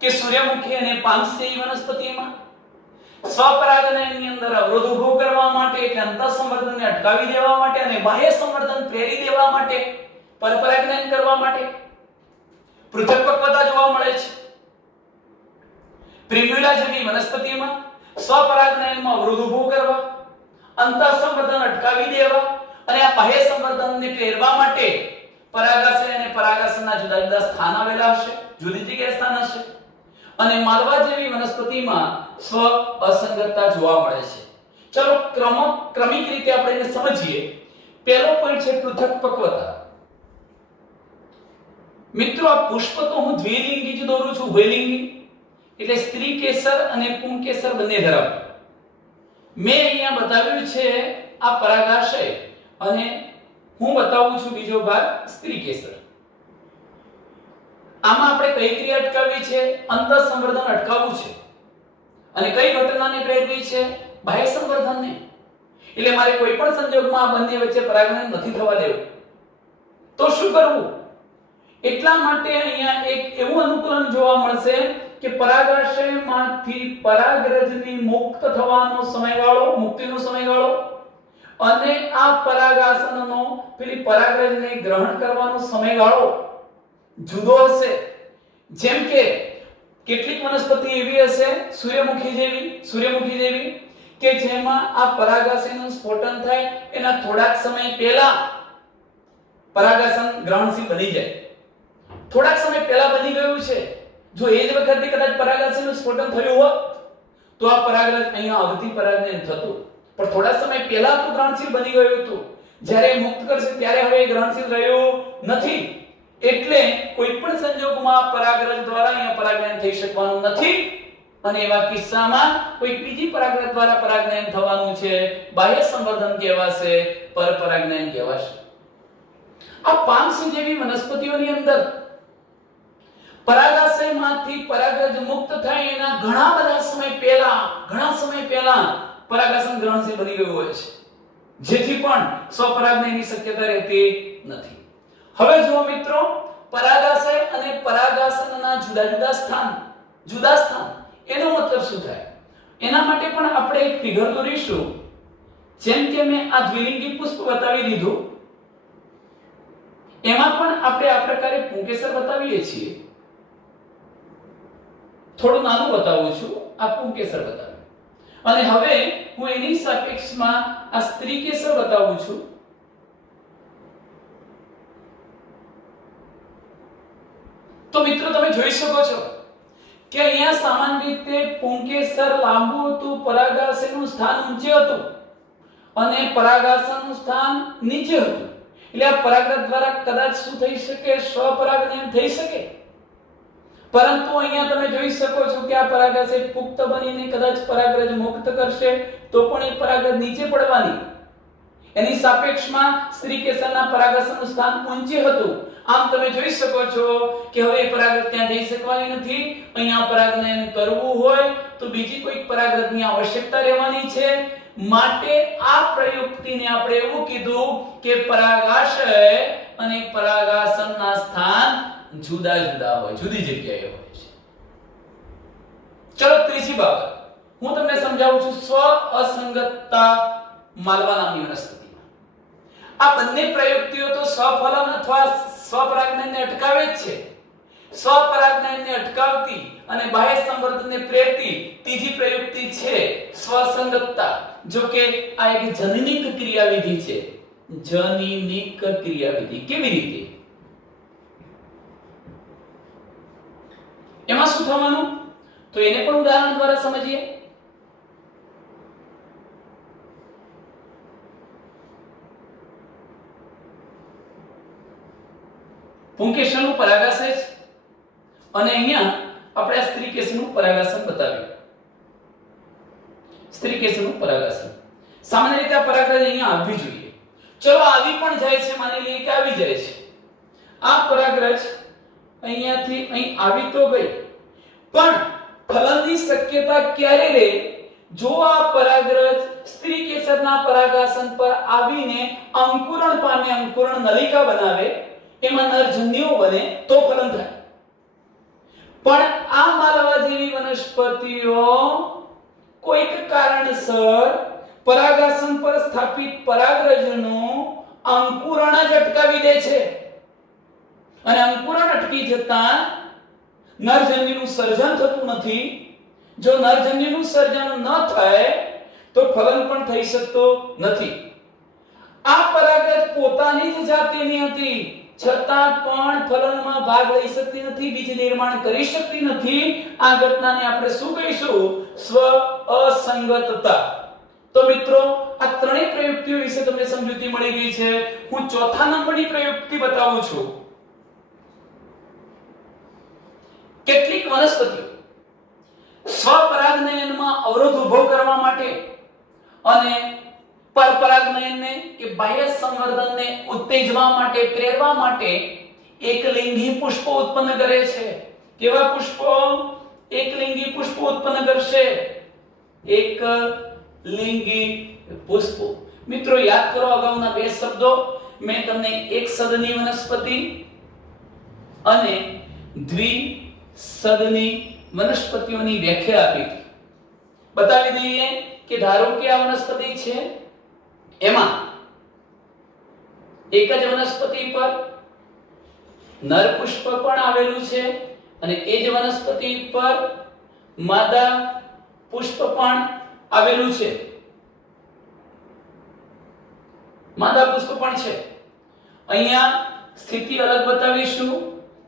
કે સૂર્યમુખી અને પાંખી વનસ્પતિમાં સ્વપરાગનયનની અંદર અવરોધ ઊભો કરવા માટે એટલે અંતઃસંવર્ધનને અટકાવી દેવા માટે અને બાહ્ય સંવર્ધન પ્રેરી દેવા માટે પરપરાગનયન કરવા માટે પૃથક્પક્વતા જોવા મળે છે. પ્રિમ્યુલા જેવી વનસ્પતિમાં સ્વપરાગનયનમાં અવરોધ ઊભો કરવા, અંતઃસંવર્ધન અટકાવી દેવા અને આ બાહ્ય સંવર્ધનને પ્રેરવા માટે પરાગાશય અને પરાગાસનના જુદા જુદા સ્થાન આવેલા હશે, જુદી જગ્યાએ સ્થાન હશે. અને માલવા જેવી વનસ્પતિમાં સ્વ અસંગતતા જોવા મળે છે. ચલો ક્રમિક રીતે આપણે એને સમજીએ. પહેલો પોઈન્ટ છે પૃથક્પક્વતા. મિત્રો આ પુષ્પ તો હું દ્વિલિંગી જ દોરું છું, ઉભયલિંગી એટલે સ્ત્રી કેસર અને પુંકેસર બંને ધરાવે. મેં અહીંયા બતાવ્યું છે આ પરાગાશય અને હું બતાવું છું બીજો ભાગ સ્ત્રી કેસર. આમાં આપણે કઈ ક્રિયા અટકાવવી છે? અંતઃસંવર્ધન અટકાવવું છે. અને કઈ ઘટનાને પ્રેરવી છે? બાહ્ય સંવર્ધનને. એટલે મારે કોઈ પણ સંજોગમાં આ બંને વચ્ચે પરાગનયન નથી થવા દેવું. તો શું કરવું? એટલા માટે અહીંયા એક એવું અનુકૂલન જોવા મળશે કે પરાગાશયમાંથી પરાગરજની મુક્ત થવાનો સમયગાળો, મુક્તિનો સમયગાળો અને આ પરાગાસનનો પેલી પરાગરજને ગ્રહણ કરવાનો સમયગાળો જુદો હશે. જેમ કે કેટલીક વનસ્પતિ એવી હશે સૂર્યમુખી જેવી કે જેમાં આ પરાગાશયનું સ્ફોટન થાય એના થોડાક સમય પહેલા પરાગાસન ગ્રહણશીલ બની જાય. થોડાક સમય પહેલા બની ગયું છે, જો એ જ વખતે કદાચ પરાગાશયનું સ્ફોટન થયું હોત તો આ પરાગરજ અહીંયા અવધિ પરાગનયન થતું. પણ થોડા સમય પહેલા તો ગ્રહણશીલ બની ગયું હતું. જ્યારે મુક્ત કરશે ત્યારે હવે ગ્રહણશીલ રહ્યું નથી. એટલે કોઈ પણ સંજોગોમાં પરાગરજ દ્વારા અહીંયા પરાગનયન થઈ શકવાનું નથી અને એવા કિસ્સામાં કોઈ બીજી પરાગરજ દ્વારા પરાગનયન થવાનું છે. બાહ્ય સંવર્ધન કહેવાશે, પરપરાગનયન કહેવાશે. આ પાંખી જેવી વનસ્પતિઓની અંદર પરાગાશયમાંથી પરાગરજ મુક્ત થાય એના ઘણા સમય પહેલા પરાગાસન ગ્રહણશીલ બની ગયું હોય છે, જેથી પણ સ્વપરાગનયનની શક્યતા રહેતી નથી. હવે જુઓ મિત્રો, પરાગાશય અને પરાગાસનના જુદા સ્થાન એનો મતલબ શું થાય? એના માટે પણ આપણે એક ફિગર દોરીશું. જેમ કે મેં આ દ્વિલિંગી પુષ્પ બતાવી દીધું, એમાં પણ આપણે આ પ્રકારે પુંકેસર બતાવીએ છીએ. થોડું નાનું બતાવું છું, આ પુંકેસર બતાવ્યું. અને હવે હું એની સાપેક્ષમાં આ સ્ત્રી કેસર બતાવું છું. તો મિત્રો તમે જોઈ શકો છો કે અહીંયા સામાન્ય રીતે પુંકેસર લાંબુ હતું, પરાગાશયનું સ્થાન ઊંચે હતું અને પરાગાસનનું સ્થાન નીચે હતું. એટલે આ પરાગરજ દ્વારા કદાચ શું થઈ શકે? સ્વપરાગનયન થઈ શકે. પરંતુ અહીંયા તમે જોઈ શકો છો કે આ પરાગાશય પુખ્ત બનીને કદાચ પરાગરજ મુક્ત કરશે તો પણ એ પરાગરજ નીચે પડવાની. એની સાપેક્ષમાં સ્ત્રી કેસરના પરાગાશનનું સ્થાન ઊંચે હતું. આમ તમે જોઈ શકો છો કે હવે પરાગરજ ત્યાં જઈ શકવાની નથી. અહીંયા પરાગનયન કરવું હોય તો બીજી કોઈ પરાગરજની આવશ્યકતા રહેવાની છે. માટે આ પ્રયુક્તિને આપણે એવું કીધું કે પરાગાશય અને પરાગાસનના સ્થાન જુદા હોય, જુદી જગ્યાએ હોય છે. ચલો ત્રીજી બાબત હું તમને સમજાવું છું. સ્વ અસંગતતા માલવા નામની વનસ્પતિમાં આ બંને પ્રયુક્તિઓ તો સ્વફલન અથવા સ્વપરાગનયનને અટકાવે જ છે. સ્વપરાગનયનને અટકાવતી અને બાહ્ય સંવર્ધનને પ્રેરતી ત્રીજી પ્રયુક્તિ છે સ્વસંગતતા. જો કે આ એક જનનિક ક્રિયાવિધિ છે. જનનિક ક્રિયાવિધિ કેવી રીતે? એમાં શું થવાનું તો એને પણ ઉદાહરણ દ્વારા સમજીએ. પુંકેસરનું પરાગાશય અને અહીંયા આપણે આ સ્ત્રી કેસરનું પરાગાસન બતાવ્યું. સ્ત્રી કેસરનું પરાગાસન સામાન્ય રીતે આ પરાગરજ અહીંયા આવવી જોઈએ. ચલો આવી પણ જાય છે, માની લઈએ કે આવી જાય છે. આ પરાગરજ અહીંયાથી અહીં આવી તો ગઈ, પણ ફલનની શક્યતા ક્યારે રહે જો આ પરાગરજ સ્ત્રી કેસરના પરાગાસન પર આવીને અંકુરણ પામે, અંકુરણ નલિકા બનાવે, એમાં નરજન્યુઓ બને તો ફલન થાય. પણ આ માલવા જેવી વનસ્પતિઓ કોઈક કારણસર પરાગાસન પર સ્થાપિત પરાગરજનું અંકુરણ જ અટકાવી દે છે અને અંકુરણ અટકી જતા નરજન્યુનું સર્જન થતું નથી. જો નરજન્યુનું સર્જન ન થાય તો ફલન પણ થઈ શકતો નથી. આ પરાગરજ પોતાની જ જાતિની હતી છતાં પણ ફલનમાં ભાગ લઈ શકતી નથી, બીજ નિર્માણ કરી શકતી નથી. આ ઘટનાને આપણે શું કહીશું? સ્વ અસંગતતા. તો મિત્રો, આ ત્રણેય પ્રયુક્તિઓ વિશે તમને સમજૂતી મળી ગઈ છે. હું ચોથા નંબરની પ્રયુક્તિ બતાવું છું. કેટલીક વનસ્પતિઓ સ્વપરાગનયનમાં અવરોધ ઉભો કરવા માટે અને પરપરાગનયનને કે બાહ્ય સંવર્ધનને ઉત્તેજવા માટે, પ્રેરવા માટે એકલિંગી પુષ્પો ઉત્પન્ન કરે છે. કેવા પુષ્પો? એકલિંગી પુષ્પો ઉત્પન્ન કરશે. એકલિંગી પુષ્પો. મિત્રો, યાદ કરો અગાઉના બે શબ્દો. મેં તમને એક સદની વનસ્પતિ અને દ્વિસદની વનસ્પતિઓની વ્યાખ્યા આપી. બતાવી દઈએ કે ધારો કે આ વનસ્પતિ છે, એમાં એક જ વનસ્પતિ પર નર પુષ્પ પણ આવેલું છે અને એ જ વનસ્પતિ પર માદા પુષ્પ પણ આવેલું છે. માદા પુષ્પ પણ છે. અહીંયા સ્થિતિ અલગ બતાવીશું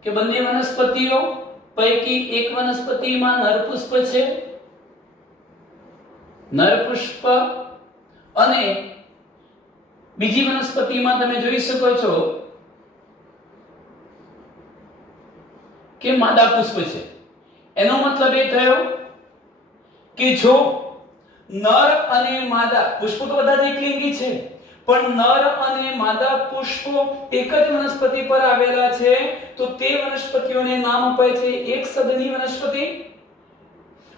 કે બંને વનસ્પતિઓ પૈકી એક વનસ્પતિમાં નર પુષ્પ છે, નર પુષ્પ, અને બીજી વનસ્પતિમાં તમે જોઈ શકો છો કે માદા પુષ્પ છે. એનો મતલબ એ થયો કે જો નર અને માદા પુષ્પો તો બધા જ એકલિંગી છે, પણ નર અને માદા પુષ્પો એક જ વનસ્પતિ પર આવેલા છે, તો તે વનસ્પતિઓને નામ અપાય છે એકસદની વનસ્પતિ.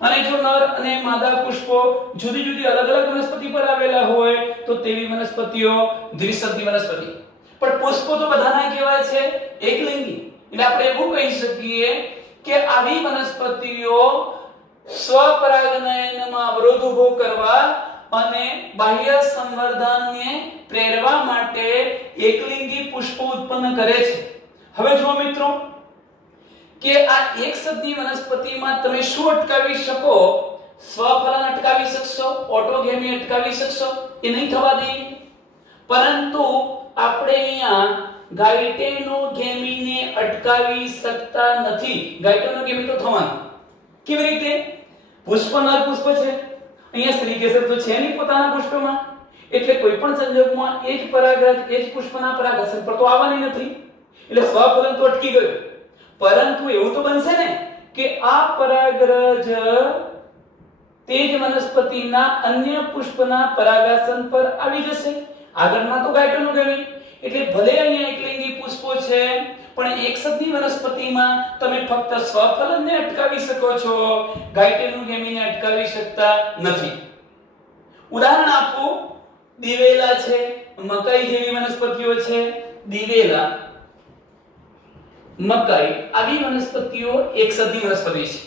અને જો નર અને માદા પુષ્પો જુદી જુદી અલગ અલગ વનસ્પતિ પર આવેલા હોય તો તેવી વનસ્પતિઓ દ્વિસદની વનસ્પતિ. પણ પુષ્પો તો બધાના કહેવાય છે એકલિંગી. એટલે આપણે એવું કહી શકીએ કે આવી વનસ્પતિઓ સ્વપરાગનયનમાં અવરોધ ઉભો કરવા અને બાહ્ય સંવર્ધનને પ્રેરવા માટે એકલિંગી પુષ્પો ઉત્પન્ન કરે છે. હવે જુઓ મિત્રો કે આ એકસદની વનસ્પતિમાં તમે શું અટકાવી શકો? સ્વફલન અટકાવી શકશો, ઓટોગેમી અટકાવી શકશો, એ નહીં થવા દઈએ. પરંતુ આપણે અહીંયા ગાયટેનોગેમીને અટકાવી શકતા નથી. ગાયટેનોગેમી તો થવાનું. કેવી રીતે? પુષ્પ નર પુષ્પ છે, અહીંયા સ્ત્રી કેસર તો છે નહીં પોતાના પુષ્પમાં, એટલે કોઈ પણ સંજોગમાં એ જ પરાગરજ એ જ પુષ્પના પરાગાસન પર તો આવવાની નથી, એટલે સ્વફલન તો અટકી ગયું. પરંતુ એવું તો બનશે ને કે આ પરાગરજ તે જ વનસ્પતિના અન્ય પુષ્પના પરાગાસન પર આવી જશે. આગળના તો ગાયટેનોગેમી. એટલે ભલે અહીંયા એકલિંગી પુષ્પો છે, પણ એકસદની વનસ્પતિમાં તમે ફક્ત સ્વફલનને અટકાવી શકો છો, ગાયટેનોગેમીને અટકાવી શકતા નથી. ઉદાહરણ આપો, દિવેલા છે, મકાઈ જેવી વનસ્પતિઓ છે. દિવેલા, મકાઈ આવી વનસ્પતિઓ એકસદની વનસ્પતિ છે.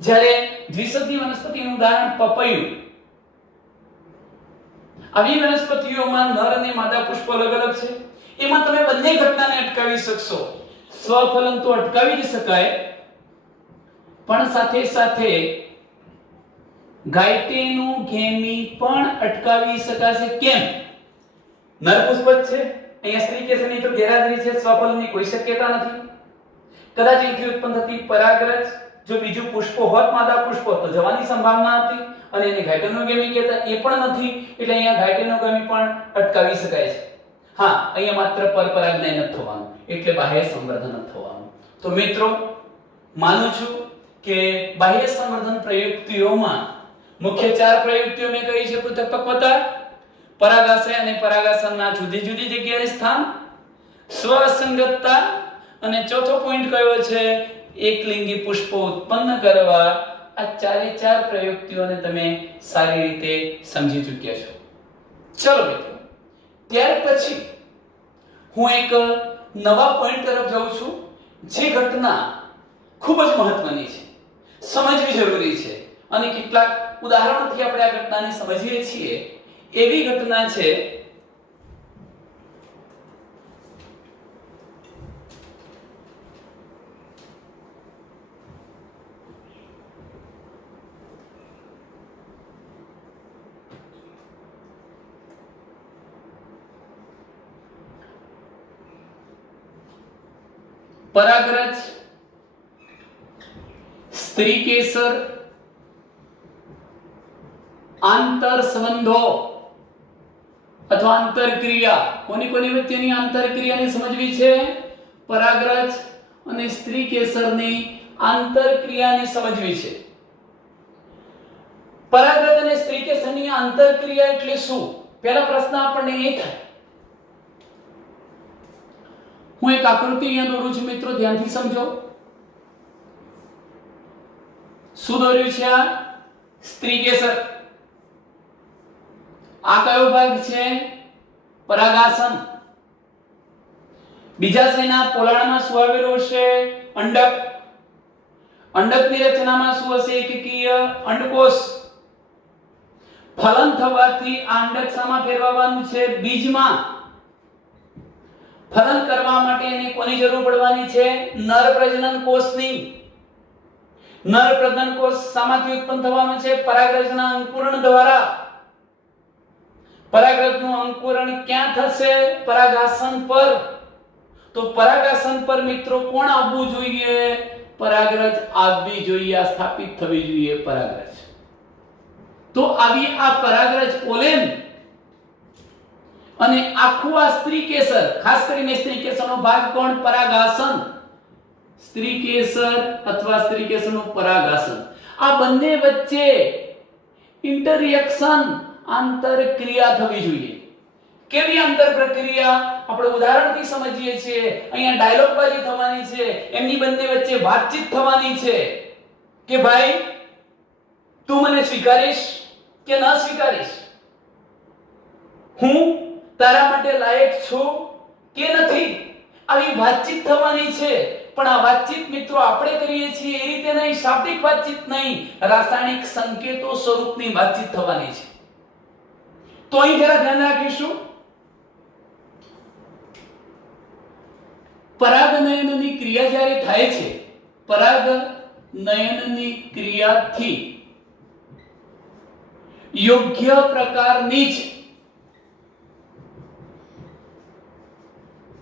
જ્યારે દ્વિસદની વનસ્પતિનું ઉદાહરણ પપૈયું. આવી વનસ્પતિઓમાં નર અને માદા પુષ્પ અલગ અલગ છે. એમાં તમે બંને ઘટનાને અટકાવી શકશો. સ્વફલન તો અટકાવી જ શકાય, પણ સાથે સાથે ગાયટેનોગેમી પણ અટકાવી શકાશે. કેમ? નર પુષ્પ છે, અહીંયા સ્ત્રી કેસરની તો ગેરહાજરી છે, સ્વફલનની કોઈ શક્યતા નથી. કદાચ અહીંથી ઉત્પન્ન થતી પરાગરજ જો બીજું પુષ્પ હોત, માદા પુષ્પ, તો જવાની સંભાવના હતી અને એને ગાયટેનોગેમી કહેતા, એ પણ નથી. એટલે અહીંયા ગાયટેનોગેમી પણ અટકાવી શકાય છે. હા, અહીંયા માત્ર પરપરાગનયન જ થવાનું, એટલે બાહ્ય સંવર્ધન જ થવાનું. તો મિત્રો, માનું છું કે બાહ્ય સંવર્ધન પ્રયુક્તિઓમાં મુખ્ય ચાર પ્રયુક્તિઓ મેં કહી છે: પૃથક્પક્વતા, પરાગાશય અને પરાગાસનના જુદી જુદી જગ્યાએ સ્થાન, સ્વસંગતતા, અને ચોથો પોઈન્ટ કયો છે? એકલિંગી પુષ્પો ઉત્પન્ન કરવા આ ચારે ચાર પ્રયુક્તિઓને તમે સારી રીતે સમજી ચૂક્યા છો। ચલો મિત્રો, ત્યાર પછી હું એક નવા પોઈન્ટ તરફ જાઉં છું, જે ઘટના ખૂબ જ મહત્વની છે, સમજવી જરૂરી છે અને કેટલાક ઉદાહરણોથી આપણે આ ઘટનાને સમજીએ છીએ। એવી ઘટના છે પરાગરજ, સ્ત્રીકેસર, આંતર સંબંધો અથવા આંતરક્રિયા। કોની કોની વચ્ચેની આંતરક્રિયાને સમજવી છે? પરાગરજ અને સ્ત્રીકેસરની આંતરક્રિયાને સમજવી છે। પરાગરજ અને સ્ત્રીકેસરની આંતરક્રિયા એટલે શું? પહેલો પ્રશ્ન આપણને એ થાય। હું એક આકૃતિ અહીંયા દોરું છું મિત્રો, ધ્યાનથી સમજો। શું દોર્યું છે? આ સ્ત્રીકેસર। આ કયો ભાગ છે? પરાગાસન। બીજાશયના પોલાણમાં શું આવેલું હશે? અંડક। અંડકની રચનામાં શું હશે? એકકીય અંડકોષ। ફલન થવાથી આ અંડક શામાં ફેરવવાનું છે? બીજમાં। ફલન કરવા માટે એને કોની જરૂર પડવાની છે? નર પ્રજનન કોષની। નર પ્રજનન કોષ શામાંથી ઉત્પન્ન થવાનો છે? પરાગરજના અંકુરણ દ્વારા। પરાગરજનું અંકુરણ ક્યાં થશે? પરાગાસન પર। તો પરાગાસન પર મિત્રો કોણ આવવું જોઈએ? પરાગરજ આવવી જોઈએ, આ સ્થાપિત થવી જોઈએ પરાગરજ। તો આવી આ પરાગરજ પોલેન અને આખું આ સ્ત્રીકેસર, ખાસ કરીને સ્ત્રીકેસરનો ભાગ કોણ? પરાગાસન। સ્ત્રીકેસર અથવા સ્ત્રીકેસરનું પરાગાસન, આ બંને વચ્ચે ઇન્ટરરિએક્શન, આંતરક્રિયા થવી જોઈએ। કેવી આંતર પ્રક્રિયા? આપણે ઉદાહરણથી સમજીએ છીએ। અહીંયા ડાયલોગબાજી થવાની છે, એમની બંને વચ્ચે વાતચીત થવાની છે કે ભાઈ તું મને સ્વીકારીશ કે ન સ્વીકારીશ? હું તારા માટે લાયક છું કે નથી? આવી વાતચીત થવાની છે। પણ આ વાતચીત મિત્રો આપણે કરીએ છીએ એ રીતે નહીં, શાબ્દિક વાતચીત નહીં, રાસાયણિક સંકેતો સ્વરૂપની વાતચીત થવાની છે। તો અહીં જરા ધ્યાન રાખીશું। પરાગનયનની ક્રિયા જ્યારે થાય છે, પરાગનયનની ક્રિયાથી યોગ્ય પ્રકારની જ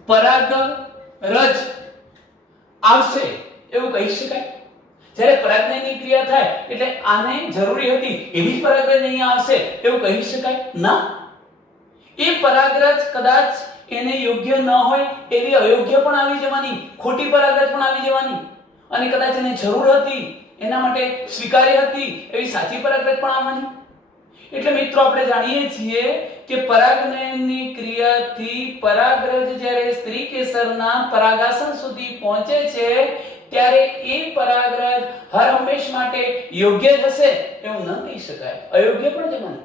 પરાગરજ આવશે એવું કહી શકાય? જ્યારે પરાગનયનની ક્રિયા થાય એટલે આને જરૂરી હતી એવી જ પરાગરજ અહીંયા આવશે એવું કહી શકાય? ના, એ પરાગરજ કદાચ એને યોગ્ય ન હોય એવી અયોગ્ય પણ આવી જવાની, ખોટી પરાગરજ પણ આવી જવાની, અને કદાચ એને જરૂર હતી એના માટે સ્વીકાર્ય હતી એવી સાચી પરાગરજ પણ આવવાની। એટલે મિત્રો આપણે જાણીએ છીએ કે પરાગનયનની ક્રિયાથી પરાગરજ જ્યારે સ્ત્રીકેસરના પરાગાસન સુધી પહોંચે છે ત્યારે એ પરાગરજ હર હંમેશ માટે યોગ્ય જ હશે એવું ન કહી શકાય, અયોગ્ય પણ જવાની।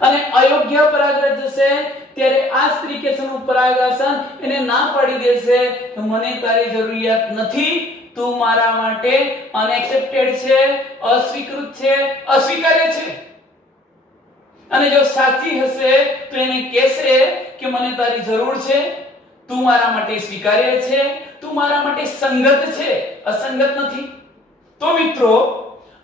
અને અયોગ્ય પરાગરજ જશે ત્યારે આ સ્ત્રીકેસરનું પરાગાસન એને ના પાડી દેશે કે મને તારી જરૂરિયાત નથી, તું મારા માટે અનએક્સેપ્ટેડ છે, અસ્વીકૃત છે, અસ્વીકાર્ય છે। અને જો સાચી હશે તો એને કહેશે કે મને તારી જરૂર છે, તું મારા માટે સ્વીકાર્ય છે, તું મારા માટે સંગત છે, અસંગત નથી। તો મિત્રો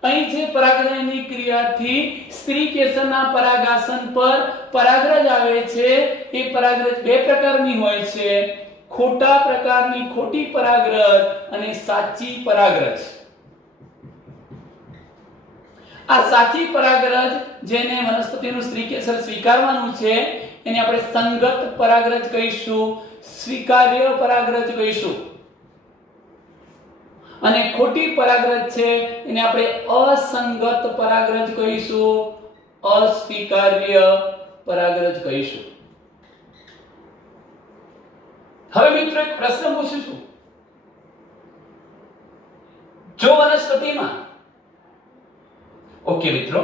અહીં જે પરાગનયનની ક્રિયાથી સ્ત્રીકેસરના પરાગાસન પર પરાગરજ આવે છે એ પરાગરજ બે પ્રકારની હોય છે, ખોટા પ્રકારની ખોટી પરાગરજ અને સાચી પરાગરજ। આ સાચી પરાગરજ જેને વનસ્પતિનું સ્ત્રીકેસર સ્વીકારવાનું છે એને આપણે સંગત પરાગરજ કહીશું, સ્વીકાર્ય પરાગરજ કહીશું। અને ખોટી પરાગરજ છે એને આપણે અસંગત પરાગરજ કહીશું, અસ્વીકાર્ય પરાગરજ કહીશું। હવે મિત્રો એક પ્રશ્ન પૂછું છું, જો વનસ્પતિમાં ઓકે મિત્રો,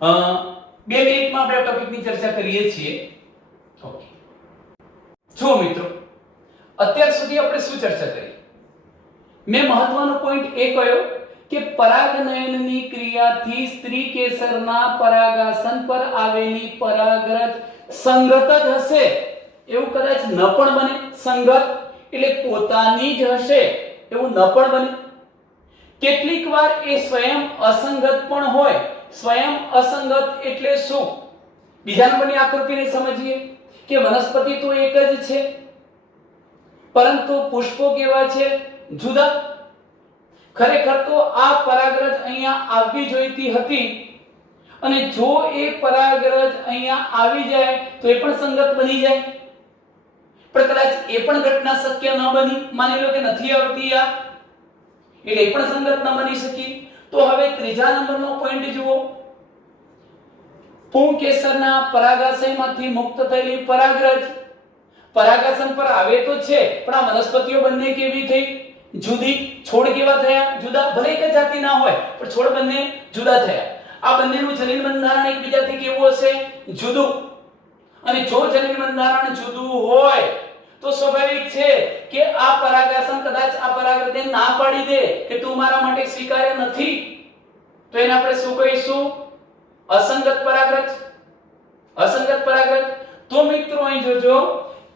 2 મિનિટમાં આપણે આ ટોપિકની ચર્ચા કરીએ છીએ. ઓકે, જો મિત્રો, અત્યાર સુધી આપણે શું ચર્ચા કરી? મેં મહત્વનો પોઈન્ટ એ કહ્યો કે પરાગનયનની ક્રિયાથી સ્ત્રી કેસરના પરાગાસન પર આવેલી પરાગરજ સંગત જ હશે એવું કદાચ ન પણ બને. સંગત એટલે પોતાની જ હશે એવું ન પણ બને. કેટલીક વાર એ સ્વયં અસંગત પણ હોય. સ્વયં અસંગત એટલે શું? બીજા નંબરની આકૃતિને સમજીએ કે વનસ્પતિ તો એક જ છે, પરંતુ પુષ્પો કેવા છે? જુદા. ખરેખર તો આ પરાગરજ અહીંયા આવવી જોઈતી હતી, અને જો એ પરાગરજ અહીંયા આવી જાય તો એ પણ સંગત બની જાય. પણ કદાચ એ પણ ઘટના શક્ય ન બની. માની લો કે નથી આવતી આ, એટલે એ પણ સંગત ન બની શકી. તો હવે ત્રીજા નંબરનો પોઈન્ટ જુઓ. પુંકેસરના પરાગાશયમાંથી મુક્ત થયેલી પરાગરજ પરાગાસન પર આવે તો છે, પણ આ વનસ્પતિઓ બંને કેવી થઈ? જુદી. છોડ કેવા થયા? જુદા. ભલે એક જ જાતિ ના હોય, પણ છોડ બંને જુદા થયા. આ બંનેનું જનીન બંધારણ એકબીજાથી કેવું હશે? જુદું. અને જો જનીન બંધારણ જુદું હોય તો સ્વાભાવિક છે કે આ પરાગાસન કદાચ આ પરાગરજને ના પાડી દે કે તું મારા માટે સ્વીકાર્ય નથી, તો એને આપણે શું કહીશું? અસંગત પરાગરજ. અસંગત પરાગરજ. તો મિત્રો અહીં જોજો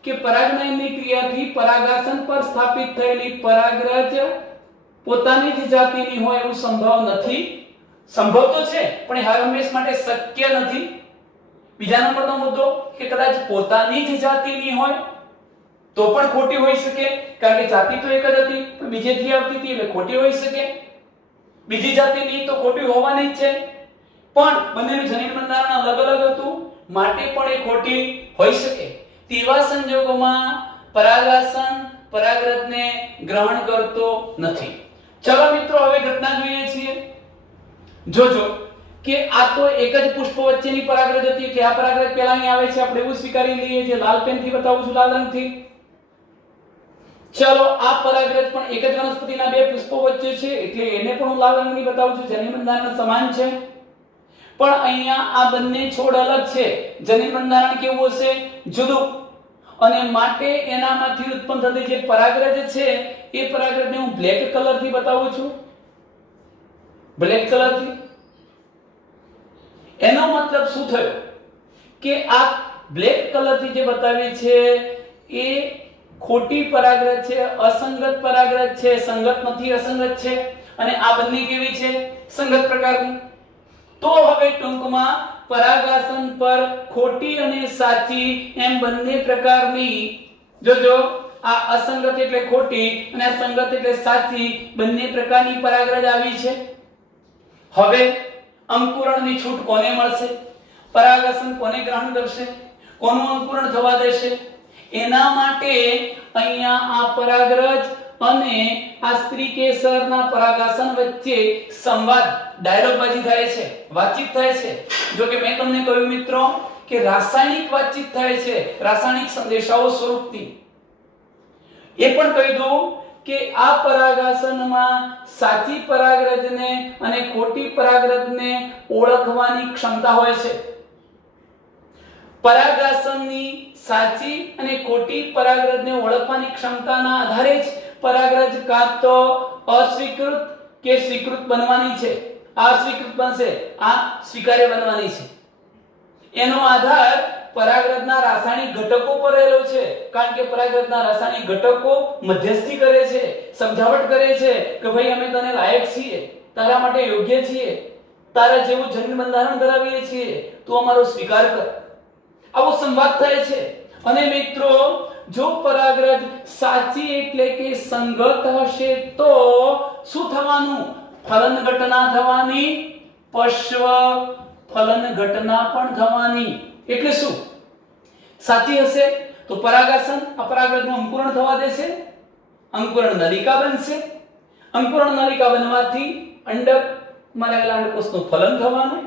કે પરાગનયનની ક્રિયાથી પરાગાસન પર સ્થાપિત થયેલી પરાગરજ પોતાની જ જાતિની હોય એવું સંભવ નથી. સંભવ તો છે, પણ એ હર હંમેશ માટે શક્ય નથી. બીજા નંબરનો મુદ્દો કે કદાચ પોતાની જ જાતિની હોય તો પણ ખોટી હોઈ શકે, કારણ કે જાતિ તો એક જ હતી, પણ બીજેથી આવતી હતી એટલે ખોટી હોઈ શકે. બીજી જાતિની તો ખોટી હોવાની જ છે, પણ બંનેનું જનીન બંધારણ અલગ અલગ હતું, માટે પણ એ ખોટી હોઈ શકે. તેવા સંજોગોમાં પરાગાસન પરાગરજને ગ્રહણ કરતો નથી. ચલો મિત્રો, હવે ઘટના જોઈએ છીએ. જોજો કે આ તો એક જ પુષ્પ વચ્ચેની પરાગરજ હતી કે આ પરાગરજ પહેલા અહીં આવે છે, આપણે એવું સ્વીકારી લઈએ. જે લાલ પેનથી બતાવું છું, લાલ રંગથી. ચલો, આ પરાગરજ પણ એક જ વનસ્પતિના બે પુષ્પો વચ્ચે છે, એટલે એને પણ હું લાલ રંગની બતાવું છું. જનીન બંધારણ સમાન છે, પણ અહીંયા આ બંને છોડ અલગ છે. જનીન બંધારણ કેવું હશે? જુદું. અને માટે એનામાંથી ઉત્પન્ન થતી જે પરાગરજ છે એ પરાગરજને હું બ્લેક કલરથી બતાવું છું. બ્લેક કલરથી. એનો મતલબ શું થયો કે આ બ્લેક કલરથી જે બતાવી છે એ ખોટી પરાગરજ છે, અસંગત પરાગરજ છે, સંગત નથી, અસંગત છે. અને આ બંને કેવી છે? સંગત પ્રકારની. તો હવે ટૂંકમાં પરાગાસન પર ખોટી અને સાચી એમ બંને પ્રકારની, જોજો, આ અસંગત એટલે ખોટી અને આ સંગત એટલે સાચી, બંને પ્રકારની પરાગરજ આવી છે. હવે અંકુરણની છૂટ કોને મળશે? પરાગાસન કોને ગ્રહણ કરશે? કોનું અંકુરણ થવા દેશે? એના માટે અહીંયા આ પરાગરજ અને આ સ્ત્રી કેસરના પરાગાસન વચ્ચે સંવાદ, ડાયલોગબાજી થાય છે, વાતચીત થાય છે. જો કે મેં તમને કહ્યું મિત્રો કે રાસાયણિક વાતચીત થાય છે, રાસાયણિક સંદેશાઓ સ્વરૂપથી. એ પણ કહી દઉં કે આ પરાગાસનમાં સાચી પરાગરજને અને ખોટી પરાગરજને ઓળખવાની ક્ષમતા હોય છે. પરાગાસનની સાચી અને ખોટી પરાગરજને ઓળખવાની ક્ષમતાના આધારે જ પરાગરજ કાં તો અસ્વીકૃત કે સ્વીકૃત બનવાની છે. આ સ્વીકૃત બનશે, આ સ્વીકાર્ય બનવાની છે. એનો આધાર પરાગરજના રાસાયણિક ઘટકો પર રહેલો છે, કારણ કે પરાગરજના રાસાયણિક ઘટકો મધ્યસ્થી કરે છે, સમજાવટ કરે છે કે ભાઈ અમે તને લાયક છીએ, તારા માટે યોગ્ય છીએ, તારા જેવું જનીન બંધારણ ધરાવીએ છીએ, તું અમારો સ્વીકાર કર. આવો સંવાદ થાય છે. અને મિત્રો, જો પરાગરજ સાચી એટલે કે સંગત હશે તો શું થવાનું? ફલન ઘટના થવાની, પશ્વ ફલન ઘટના પણ થવાની. એટલે શું? સાચી હશે તો પરાગાસન અપરાગરજનું અંકુરણ થવા દેશે, અંકુરણ નલિકા બનશે. અંકુરણ નલિકા બનવાથી અંડકમાં રહેલા અંડકોષનું ફલન થવાનું,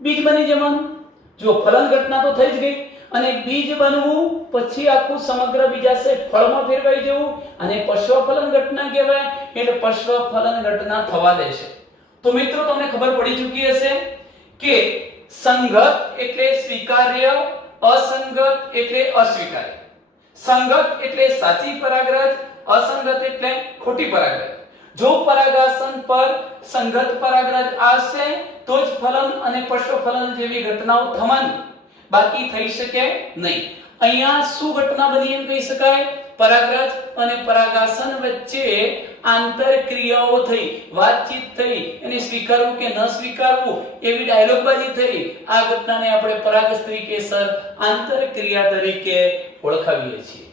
બીજ બની જવાનું. જો ફલન ઘટના તો થઈ જ ગઈ, અને બીજ બનવું પછી આખું સમગ્ર બીજાશય ફળમાં ફેરવાઈ જવું, અને પશ્વ ફલન ઘટના કહેવાય. એટલે પશ્વ ફલન ઘટના થવા દેશે. તો મિત્રો તમને ખબર પડી ચૂકી હશે કે સંગત એટલે સ્વીકાર્ય, અસંગત એટલે અસ્વીકાર્ય. સંગત એટલે સાચી પરાગરજ, અસંગત એટલે ખોટી પરાગરજ. જો પરાગાસન પર સંગત પરાગરજ આવશે તો જ ફલન અને પશ્વફલન જેવી ઘટનાઓ થવાની, બાકી થઈ શકે નહીં. અહીંયા શું ઘટના બની એમ કહી શકાય? પરાગરજ અને પરાગાસન વચ્ચે આંતરક્રિયાઓ થઈ, વાતચીત થઈ, એને સ્વીકારવું કે ન સ્વીકારવું એવી ડાયલોગબાજી થઈ. આ ઘટનાને આપણે પરાગસ્ત્રી કેસર આંતરક્રિયા તરીકે ઓળખાવીએ છીએ.